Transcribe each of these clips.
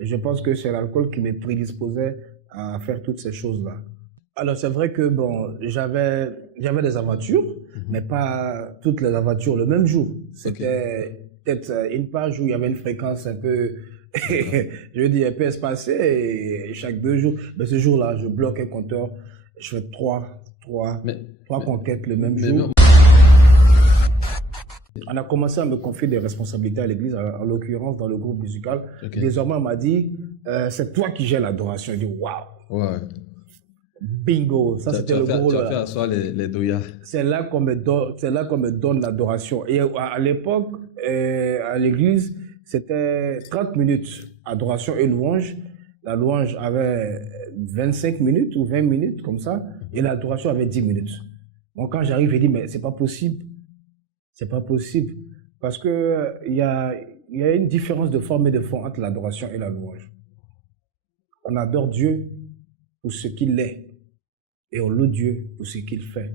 Et je pense que c'est l'alcool qui me prédisposait à faire toutes ces choses-là. Alors c'est vrai que bon, j'avais des aventures, mais pas toutes les aventures le même jour. C'était peut-être une page où il y avait une fréquence un peu, je veux dire, un peu espacée, et chaque 2 jours. Mais ce jour-là, je bloque un compteur, je fais trois Mais, conquêtes le même mais jour. non. On a commencé à me confier des responsabilités à l'église, en l'occurrence dans le groupe musical. Ok. Désormais, on m'a dit, c'est toi qui gères l'adoration. Je dis, waouh, Ouais. bingo, ça c'était le gros. Tu as fait asseoir les doyas. C'est là qu'on me donne l'adoration. Et à l'époque, à l'église, c'était 30 minutes adoration et louange. La louange avait 25 minutes ou 20 minutes, comme ça, et l'adoration avait 10 minutes. Donc quand j'arrive, je dis, mais c'est pas possible. C'est pas possible. Parce que il y a une différence de forme et de fond entre l'adoration et la louange. On adore Dieu pour ce qu'il est et on loue Dieu pour ce qu'il fait.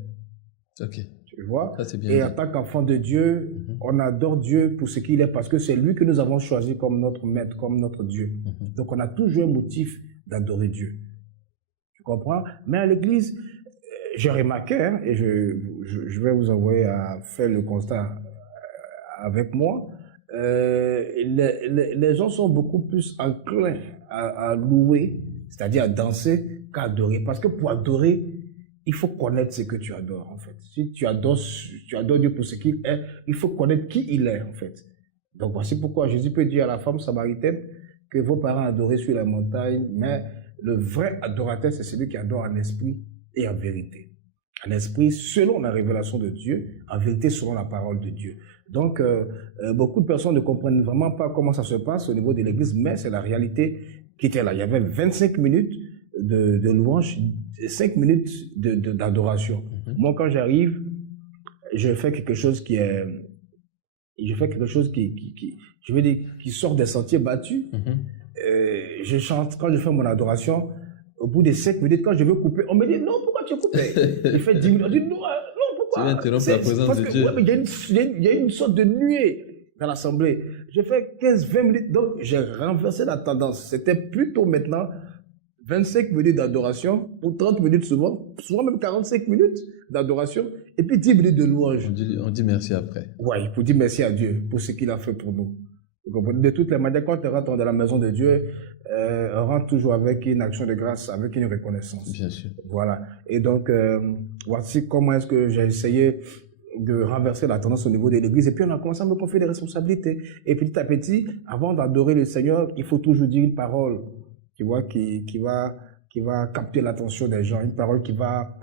Ok. Tu vois? Ça, c'est bien Et dit. en tant qu'enfant de Dieu, on adore Dieu pour ce qu'il est parce que c'est lui que nous avons choisi comme notre maître, comme notre Dieu. Donc on a toujours un motif d'adorer Dieu. Tu comprends? Mais à l'église, j'ai remarqué, hein, et je vais vous envoyer à faire le constat avec moi, les gens sont beaucoup plus enclins à louer, c'est-à-dire à danser, qu'à adorer. Parce que pour adorer, il faut connaître ce que tu adores, en fait. Si tu adores Dieu pour ce qu'il est, il faut connaître qui il est, en fait. Donc voici pourquoi Jésus peut dire à la femme samaritaine que vos parents adoraient sur la montagne, mais le vrai adorateur, c'est celui qui adore en esprit et en vérité. En esprit, selon la révélation de Dieu, en vérité, selon la parole de Dieu. Donc, beaucoup de personnes ne comprennent vraiment pas comment ça se passe au niveau de l'église, mais c'est la réalité qui était là. Il y avait 25 minutes de louange, 5 minutes d'adoration. Moi, quand j'arrive, je fais quelque chose qui je veux dire, qui sort des sentiers battus. Je chante, quand je fais mon adoration, au bout des 5 minutes, quand je veux couper, on me dit non, pourquoi tu coupes? Il fait 10 minutes, on dit non, pourquoi? Tu viens interrompre la présence de Dieu. Ouais, mais il y a une sorte de nuée dans l'assemblée. J'ai fait 15-20 minutes, donc j'ai renversé la tendance. C'était plutôt maintenant 25 minutes d'adoration, pour 30 minutes souvent même 45 minutes d'adoration, et puis 10 minutes de louange. On dit merci après. Oui, pour dire merci à Dieu pour ce qu'il a fait pour nous. Vous comprenez? De toutes les manières, quand on rentre dans la maison de Dieu, on rentre toujours avec une action de grâce, avec une reconnaissance. Bien sûr. Voilà. Et donc, voici comment est-ce que j'ai essayé de renverser la tendance au niveau de l'église. Et puis, on a commencé à me confier des responsabilités. Et petit à petit, avant d'adorer le Seigneur, il faut toujours dire une parole, tu vois, qui va capter l'attention des gens, une parole qui va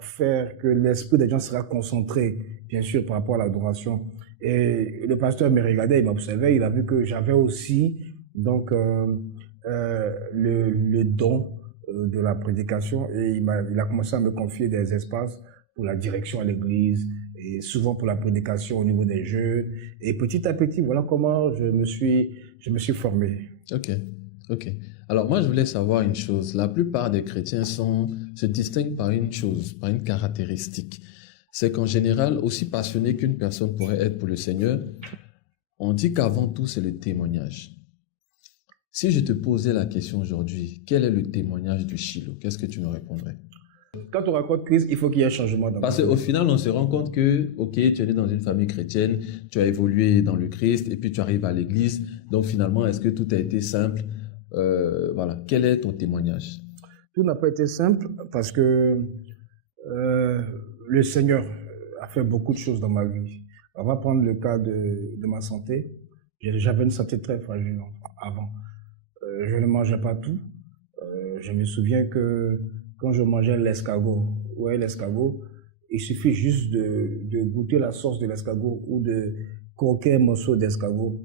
faire que l'esprit des gens sera concentré, bien sûr, par rapport à l'adoration. Et le pasteur me regardait, il m'observait, il a vu que j'avais aussi donc le don de la prédication, et il a commencé à me confier des espaces pour la direction à l'église et souvent pour la prédication au niveau des jeunes. Et petit à petit, voilà comment je me suis formé. Ok. Alors moi, je voulais savoir une chose. La plupart des chrétiens se distinguent par une chose, par une caractéristique. C'est qu'en général, aussi passionné qu'une personne pourrait être pour le Seigneur, on dit qu'avant tout, c'est le témoignage. Si je te posais la question aujourd'hui, quel est le témoignage du Shiloh? Qu'est-ce que tu me répondrais? Quand on raconte Christ, il faut qu'il y ait un changement. Parce qu'au final, on se rend compte que, ok, tu es né dans une famille chrétienne, tu as évolué dans le Christ, et puis tu arrives à l'église. Donc finalement, est-ce que tout a été simple? Voilà. Quel est ton témoignage? Tout n'a pas été simple parce que le Seigneur a fait beaucoup de choses dans ma vie. On va prendre le cas de ma santé. J'avais une santé très fragile avant. Je ne mangeais pas tout. Je me souviens que quand je mangeais l'escargot, il suffit juste de goûter la sauce de l'escargot ou de croquer un morceau d'escargot.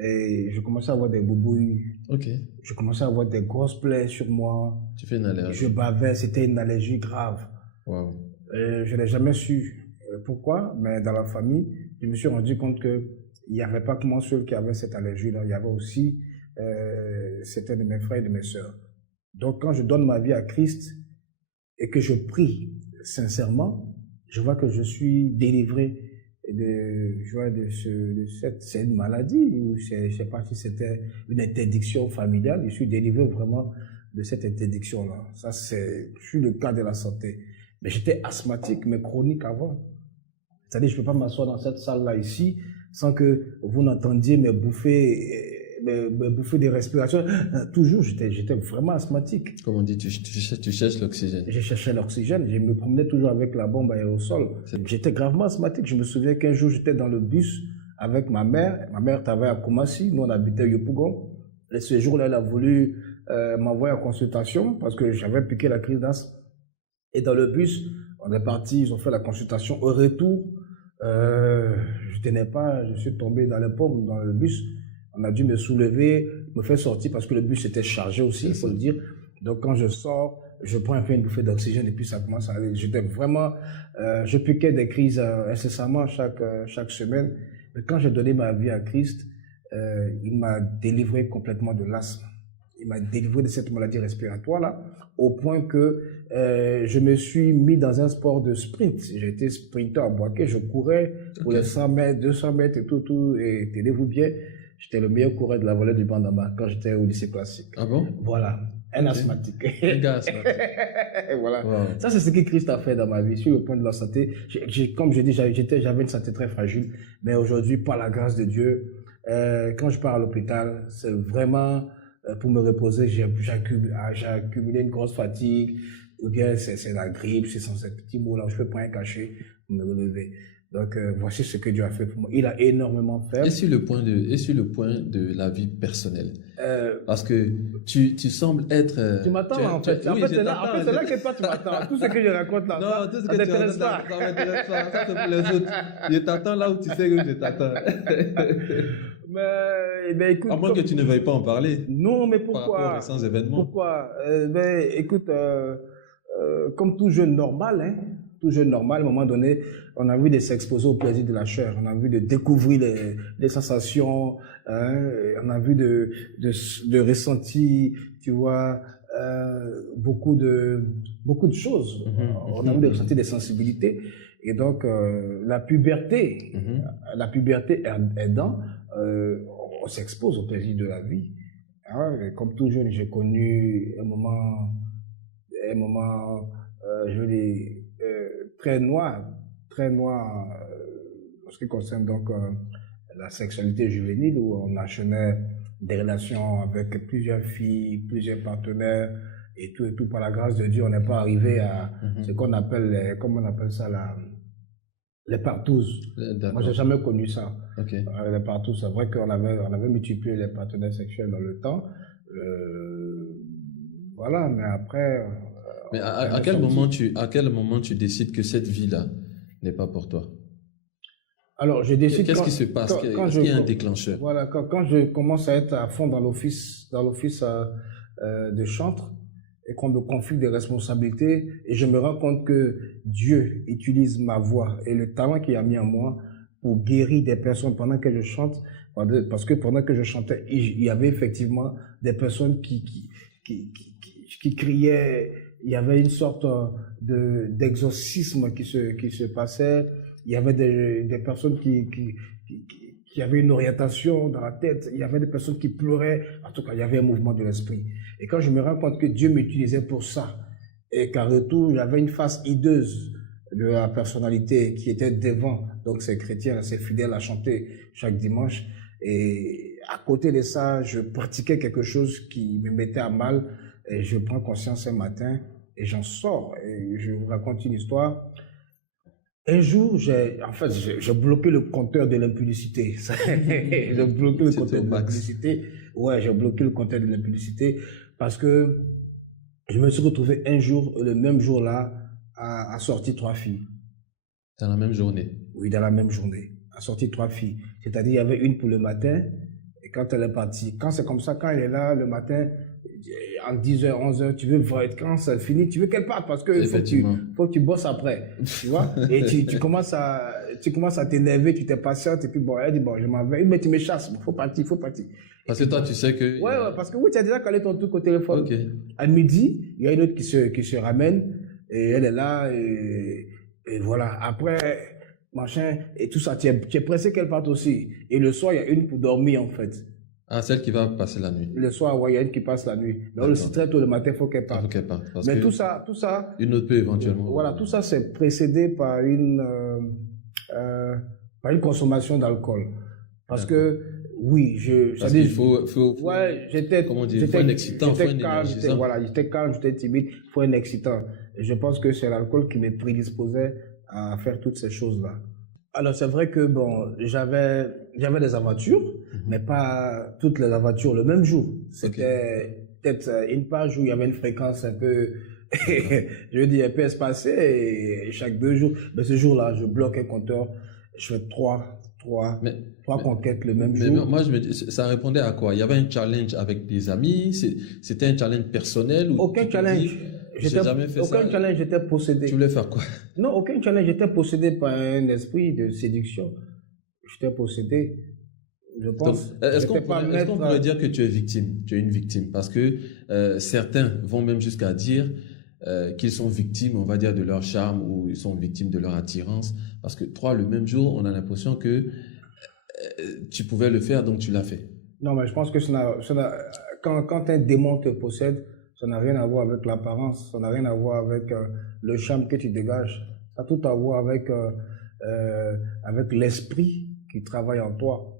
Et je commençais à avoir des boubouilles. Ok. Je commençais à avoir des grosses plaies sur moi. Tu fais une allergie. Je bavais, c'était une allergie grave. Wow. Je n'ai jamais su pourquoi, mais dans la famille, je me suis rendu compte qu'il n'y avait pas que moi seul qui avait cette allergie-là. Il y avait aussi certains de mes frères et de mes sœurs. Donc quand je donne ma vie à Christ et que je prie sincèrement, je vois que je suis délivré c'est une maladie ou je ne sais pas si c'était une interdiction familiale. Je suis délivré vraiment de cette interdiction-là. Ça, je suis le cas de la santé. Mais j'étais asthmatique, mais chronique avant. C'est-à-dire, je ne peux pas m'asseoir dans cette salle-là ici sans que vous n'entendiez mes bouffées de respiration. Toujours, j'étais vraiment asthmatique. Comme on dit, tu cherches l'oxygène. Je cherchais l'oxygène. Je me promenais toujours avec la bombe aérosol. J'étais gravement asthmatique. Je me souviens qu'un jour, j'étais dans le bus avec ma mère. Ma mère travaillait à Koumassi. Nous, on habitait à Yopougon. Et ce jour-là, elle a voulu m'envoyer en consultation parce que j'avais piqué la crise d'asthme. Et dans le bus, on est parti, ils ont fait la consultation. Au retour, je tenais pas, je suis tombé dans les pommes dans le bus. On a dû me soulever, me faire sortir parce que le bus était chargé aussi, il faut le dire. Donc quand je sors, je prends un peu une bouffée d'oxygène et puis ça commence à aller. J'étais vraiment, je piquais des crises incessamment chaque semaine. Mais quand j'ai donné ma vie à Christ, il m'a délivré complètement de l'asthme. Il m'a délivré de cette maladie respiratoire-là, au point que je me suis mis dans un sport de sprint. J'étais sprinter à Boaké, je courais pour les 100 mètres, 200 mètres et tout, et tenez-vous bien, j'étais le meilleur coureur de la vallée du Bandama quand j'étais au lycée classique. Ah bon? Voilà, un asthmatique. Un gars asthmatique. Voilà. Wow. Ça, c'est ce que Christ a fait dans ma vie, sur le point de la santé. Comme je dis, j'avais une santé très fragile, mais aujourd'hui, par la grâce de Dieu, quand je pars à l'hôpital, c'est vraiment pour me reposer. J'ai accumulé une grosse fatigue, ou bien c'est la grippe, c'est ces petits mots-là où je peux pas un cachet pour me relever. Donc, voici ce que Dieu a fait pour moi. Il a énormément fait. Et sur le point de la vie personnelle. Parce que tu sembles être... Tu m'attends là, en fait. Oui, c'est là que toi tu m'attends. Tout ce que je raconte là, non, tout ce que ça tu t'intéresse pas. Ça m'intéresse pas. Ça, c'est pour les autres. Je t'attends là où tu sais que je t'attends. Mais écoute, À moins que tu ne veuilles pas en parler. Non, mais Par rapport pourquoi? aux récents événements. Pourquoi? Écoute, comme tout jeune normal, hein, tout jeune normal, à un moment donné, on a envie de s'exposer au plaisir de la chair, on a envie de découvrir les sensations, hein, on a envie de ressentir, tu vois, beaucoup de choses. On a envie de ressentir des sensibilités. Et donc, la puberté aidant, on s'expose au plaisir de la vie. Hein, et comme tout jeune, j'ai connu un moment, je dis, très noir, en ce qui concerne donc la sexualité juvénile, où on enchaînait des relations avec plusieurs filles, plusieurs partenaires, et tout, par la grâce de Dieu, on n'est pas arrivé à ce qu'on appelle, comment on appelle ça, les partouzes. Moi, j'ai jamais connu ça. Okay. Les partouzes, c'est vrai qu'on avait multiplié les partenaires sexuels dans le temps. Voilà, mais après... Mais à quel moment tu décides que cette vie-là n'est pas pour toi? Alors, je décide... Qu'est-ce qui se passe? Est-ce qu'il y a un déclencheur? Voilà, quand je commence à être à fond dans l'office de chantre, et qu'on me confie des responsabilités, et je me rends compte que Dieu utilise ma voix et le talent qu'il a mis en moi pour guérir des personnes pendant que je chante, parce que pendant que je chantais, il y avait effectivement des personnes qui criaient, il y avait une sorte d'exorcisme qui se passait, il y avait des personnes qui avaient une orientation dans la tête, il y avait des personnes qui pleuraient, en tout cas, il y avait un mouvement de l'esprit. Et quand je me rends compte que Dieu m'utilisait pour ça, et qu'en retour, j'avais une face hideuse de la personnalité qui était devant, donc ces chrétiens, ces fidèles à chanter chaque dimanche, et à côté de ça, je pratiquais quelque chose qui me mettait à mal, et je prends conscience un matin, et j'en sors, et je vous raconte une histoire. Un jour, j'ai bloqué le compteur de l'impudicité. J'ai bloqué le compteur de l'impudicité. Ouais, j'ai bloqué le compteur de l'impudicité parce que je me suis retrouvé un jour, le même jour-là, à sortir 3 filles. Dans la même journée? Oui, dans la même journée. À sortir 3 filles. C'est-à-dire, il y avait une pour le matin, et quand elle est partie, quand c'est comme ça, quand elle est là le matin, en 10h, 11h, tu veux voir quand ça finit, tu veux qu'elle parte parce que faut que tu bosses après, tu vois. Et tu commences à t'énerver, tu t'es patiente et puis bon, elle dit bon, je m'en vais, mais tu me chasses, faut partir. Parce que toi, tu sais que... Ouais, parce que oui, tu as déjà calé ton truc au téléphone. Okay. À midi, il y a une autre qui se ramène et elle est là et voilà. Après, machin, et tout ça. Tu es pressé qu'elle parte aussi. Et le soir, il y a une pour dormir, en fait. Ah, celle qui va passer la nuit. Le soir, ouais, il y a une qui passe la nuit. Donc, D'accord. très tôt le matin, il faut qu'elle Il faut parte. qu'elle parte. Parce Mais que tout ça, une autre peut éventuellement. voilà, tout ça, c'est précédé euh, par une consommation d'alcool. Parce D'accord. que, oui, Parce c'est-à-dire, qu'il faut, ouais, comment dire, il faut un excitant, il faut un j'étais calme, énergisant. voilà, j'étais calme, j'étais timide, il faut un excitant. Et je pense que c'est l'alcool qui me prédisposait à faire toutes ces choses-là. Alors, c'est vrai que, bon, j'avais des aventures, mais pas toutes les aventures le même jour. C'était peut-être une page où il y avait une fréquence un peu, je veux dire, un peu espacée, et chaque 2 jours. Mais ce jour-là, je bloque un compteur, je fais trois Mais, conquêtes le même mais jour. moi, je me dis, ça répondait à quoi? Il y avait un challenge avec des amis? C'était un challenge personnel? Ou Aucun tu te challenge. dis, j'ai jamais fait ça? Aucun challenge, j'étais Tu possédé. voulais faire quoi? Non, aucun challenge, j'étais possédé par un esprit de séduction. J'étais possédé, je Donc, pense. est-ce J'étais qu'on pas maître. pourrait dire que tu es victime? Tu es une victime. Parce que certains vont même jusqu'à dire qu'ils sont victimes, on va dire, de leur charme ou ils sont victimes de leur attirance. Parce que toi, le même jour, on a l'impression que tu pouvais le faire, donc tu l'as fait. Non, mais je pense que quand un démon te possède, ça n'a rien à voir avec l'apparence, ça n'a rien à voir avec le charme que tu dégages. Ça a tout à voir avec l'esprit qui travaille en toi.